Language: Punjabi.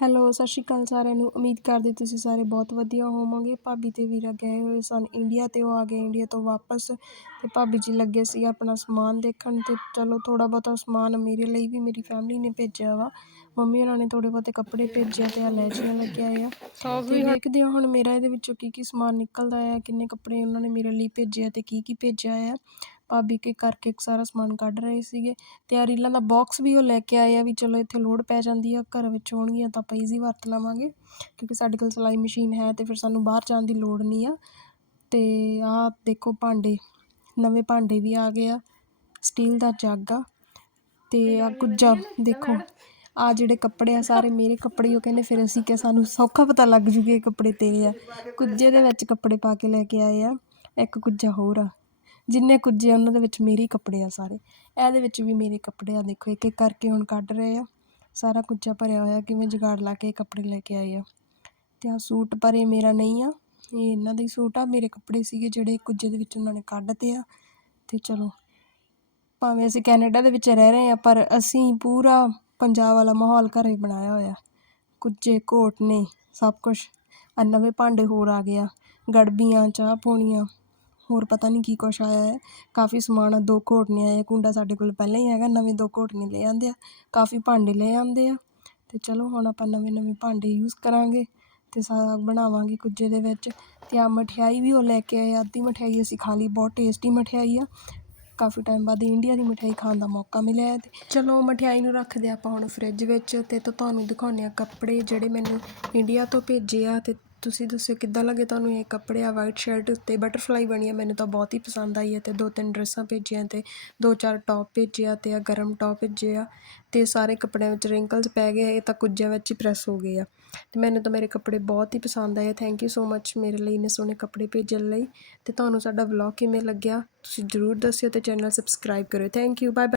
ਹੈਲੋ ਸਤਿ ਸ਼੍ਰੀ ਅਕਾਲ ਸਾਰਿਆਂ ਨੂੰ। ਉਮੀਦ ਕਰਦੇ ਤੁਸੀਂ ਸਾਰੇ ਬਹੁਤ ਵਧੀਆ ਹੋਵੋਗੇ। ਭਾਬੀ ਤੇ ਵੀਰਾ ਗਏ ਹੋਏ ਸਨ ਇੰਡੀਆ ਤੇ ਉਹ ਆ ਗਏ ਇੰਡੀਆ ਤੋਂ ਵਾਪਸ ਤੇ ਭਾਬੀ ਜੀ ਲੱਗੇ ਸੀ ਆਪਣਾ ਸਮਾਨ ਦੇਖਣ ਤੇ ਚਲੋ ਥੋੜਾ ਬਹੁਤਾ ਸਮਾਨ ਮੇਰੇ ਲਈ ਵੀ ਮੇਰੀ ਫੈਮਿਲੀ ਨੇ ਭੇਜਿਆ ਵਾ। ਮੰਮੀ ਉਹਨਾਂ ਨੇ ਥੋੜੇ ਬਹੁਤੇ ਕੱਪੜੇ ਭੇਜੇ ਤੇ ਆ ਲੈ ਕੇ ਆਏ ਆ। ਤੇ ਦੇਖਦੇ ਹਾਂ ਹੁਣ ਮੇਰਾ ਇਹਦੇ ਵਿੱਚੋਂ ਕੀ ਕੀ ਸਮਾਨ ਨਿਕਲਦਾ ਆ ਕਿੰਨੇ ਕੱਪੜੇ ਉਹਨਾਂ ਨੇ ਮੇਰੇ ਲਈ ਭੇਜੇ ਆ ਤੇ ਕੀ ਕੀ ਭੇਜਿਆ ਆ। ਭਾਬੀ ਕੇ ਕਰਕੇ ਸਾਰਾ ਸਮਾਨ ਕੱਢ ਰਹੇ ਸੀਗੇ ਅਤੇ ਆਹ ਰੀਲਾਂ ਦਾ ਬੋਕਸ ਵੀ ਉਹ ਲੈ ਕੇ ਆਏ ਆ ਵੀ ਚਲੋ ਇੱਥੇ ਲੋੜ ਪੈ ਜਾਂਦੀ ਆ, ਘਰ ਵਿੱਚ ਹੋਣਗੀਆਂ ਤਾਂ ਆਪਾਂ ਈਜ਼ੀ ਵਰਤ ਲਵਾਂਗੇ, ਕਿਉਂਕਿ ਸਾਡੇ ਕੋਲ ਸਿਲਾਈ ਮਸ਼ੀਨ ਹੈ ਅਤੇ ਫਿਰ ਸਾਨੂੰ ਬਾਹਰ ਜਾਣ ਦੀ ਲੋੜ ਨਹੀਂ ਆ। ਅਤੇ ਆਹ ਦੇਖੋ ਭਾਂਡੇ, ਨਵੇਂ ਭਾਂਡੇ ਵੀ ਆ ਗਏ ਆ ਸਟੀਲ ਦਾ ਜੱਗ ਆ ਅਤੇ ਆਹ ਕੁੱਜਾ, ਦੇਖੋ ਆ ਜਿਹੜੇ ਕੱਪੜੇ ਆ ਸਾਰੇ ਮੇਰੇ ਕੱਪੜੇ ਉਹ ਕਹਿੰਦੇ ਫਿਰ ਅਸੀਂ ਕਿ ਸਾਨੂੰ ਸੌਖਾ ਪਤਾ ਲੱਗ ਜੂਗੇ ਇਹ ਕੱਪੜੇ ਤੇਰੇ ਆ। ਕੁੱਜੇ ਦੇ ਵਿੱਚ ਕੱਪੜੇ ਪਾ ਕੇ ਲੈ ਕੇ ਆਏ ਆ, ਇੱਕ ਕੁੱਜਾ ਹੋਰ ਆ। ਜਿੰਨੇ ਕੁੱਜੇ ਆ ਉਹਨਾਂ ਦੇ ਵਿੱਚ ਮੇਰੇ ਹੀ ਕੱਪੜੇ ਆ ਸਾਰੇ, ਇਹਦੇ ਵਿੱਚ ਵੀ ਮੇਰੇ ਕੱਪੜੇ ਆ, ਦੇਖੋ ਇੱਕ ਇੱਕ ਕਰਕੇ ਹੁਣ ਕੱਢ ਰਹੇ ਆ। ਸਾਰਾ ਕੁੱਜਾ ਭਰਿਆ ਹੋਇਆ, ਕਿਵੇਂ ਜੁਗਾੜ ਲਾ ਕੇ ਕੱਪੜੇ ਲੈ ਕੇ ਆਏ ਆ। ਅਤੇ ਆਹ ਸੂਟ ਪਰ ਇਹ ਮੇਰਾ ਨਹੀਂ ਆ, ਇਹ ਇਹਨਾਂ ਦਾ ਹੀ ਸੂਟ ਆ, ਮੇਰੇ ਕੱਪੜੇ ਸੀਗੇ ਜਿਹੜੇ ਕੁੱਜੇ ਦੇ ਵਿੱਚ ਉਹਨਾਂ ਨੇ ਕੱਢਤੇ ਆ। ਅਤੇ ਚਲੋ, ਭਾਵੇਂ ਅਸੀਂ ਕੈਨੇਡਾ ਦੇ ਵਿੱਚ ਰਹਿ ਰਹੇ ਹਾਂ ਪਰ ਅਸੀਂ ਪੂਰਾ ਪੰਜਾਬ ਵਾਲਾ ਮਾਹੌਲ ਘਰੇ ਬਣਾਇਆ ਹੋਇਆ। ਕੁੱਜੇ ਘੋਟ ਨੇ ਸਭ ਕੁਝ ਆ ਨਵੇਂ ਭਾਂਡੇ ਹੋਰ ਆ ਗਏ ਆ, ਗੜਬੀਆਂ, ਚਾਹ ਪੋਣੀਆਂ। ਹੋਰ ਪਤਾ ਨਹੀਂ ਕੀ ਕੁਛ ਆਇਆ ਹੈ। ਕਾਫੀ ਸਮਾਨ ਆ ਦੋ ਘੋਟਨੇ ਆਏ ਕੁੰਡਾ ਸਾਡੇ ਕੋਲ ਪਹਿਲਾਂ ਹੀ ਹੈਗਾ, ਨਵੇਂ ਦੋ ਘੋਟਨੇ ਲੈ ਆਉਂਦੇ ਆ, ਕਾਫੀ ਭਾਂਡੇ ਲੈ ਆਉਂਦੇ ਆ। ਅਤੇ ਚਲੋ ਹੁਣ ਆਪਾਂ ਨਵੇਂ ਨਵੇਂ ਭਾਂਡੇ ਯੂਜ਼ ਕਰਾਂਗੇ ਅਤੇ ਸਾਗ ਬਣਾਵਾਂਗੇ ਕੁੱਜੇ ਦੇ ਵਿੱਚ ਅਤੇ ਆਹ ਮਠਿਆਈ ਵੀ ਉਹ ਲੈ ਕੇ ਆਏ ਅੱਧੀ ਮਠਿਆਈ ਅਸੀਂ ਖਾ ਲਈ, ਬਹੁਤ ਟੇਸਟੀ ਮਠਿਆਈ ਆ। ਕਾਫੀ ਟਾਈਮ ਬਾਅਦ ਇੰਡੀਆ ਦੀ ਮਠਿਆਈ ਖਾਣ ਦਾ ਮੌਕਾ ਮਿਲਿਆ ਹੈ ਤੇ ਚਲੋ ਮਠਿਆਈ ਨੂੰ ਰੱਖਦੇ ਆਪਾਂ ਹੁਣ ਫ੍ਰਿਜ ਵਿੱਚ ਤੇ ਤਾਂ ਤੁਹਾਨੂੰ ਦਿਖਾਉਂਦੇ ਆ ਕੱਪੜੇ ਜਿਹੜੇ ਮੈਨੂੰ ਇੰਡੀਆ ਤੋਂ ਭੇਜੇ ਆ ਤੇ ਤੁਸੀਂ ਦੱਸਿਓ ਕਿੱਦਾਂ ਲੱਗੇ ਤੁਹਾਨੂੰ ਇਹ ਕੱਪੜੇ? ਆ ਵਾਈਟ ਸ਼ਰਟ ਉੱਤੇ ਬਟਰਫਲਾਈ ਬਣੀ ਆ, ਮੈਨੂੰ ਤਾਂ ਬਹੁਤ ਹੀ ਪਸੰਦ ਆਈ ਹੈ ਅਤੇ ਦੋ ਤਿੰਨ ਡਰੈੱਸਾਂ ਭੇਜੀਆਂ ਅਤੇ ਦੋ ਚਾਰ ਟੋਪ ਭੇਜੇ ਆ ਤੇ ਆ ਗਰਮ ਟੋਪ ਭੇਜੇ ਆ ਅਤੇ ਸਾਰੇ ਕੱਪੜਿਆਂ ਵਿੱਚ ਰਿੰਕਲਸ ਪੈ ਗਏ, ਇਹ ਤਾਂ ਕੁੱਝਿਆਂ ਵਿੱਚ ਹੀ ਪ੍ਰੈਸ ਹੋ ਗਏ ਆ। ਅਤੇ ਮੈਨੂੰ ਤਾਂ ਮੇਰੇ ਕੱਪੜੇ ਬਹੁਤ ਹੀ ਪਸੰਦ ਆਏ ਥੈਂਕ ਯੂ ਸੋ ਮੱਚ ਮੇਰੇ ਲਈ ਇੰਨੇ ਸੋਹਣੇ ਕੱਪੜੇ ਭੇਜਣ ਲਈ ਅਤੇ ਤੁਹਾਨੂੰ ਸਾਡਾ ਵਲੌਗ ਕਿਵੇਂ ਲੱਗਿਆ? ਤੁਸੀਂ ਜਰੂਰ ਦੱਸਿਓ ਅਤੇ ਚੈਨਲ ਸਬਸਕ੍ਰਾਈਬ ਕਰਿਓ ਥੈਂਕ ਯੂ ਬਾਏ ਬਾਏ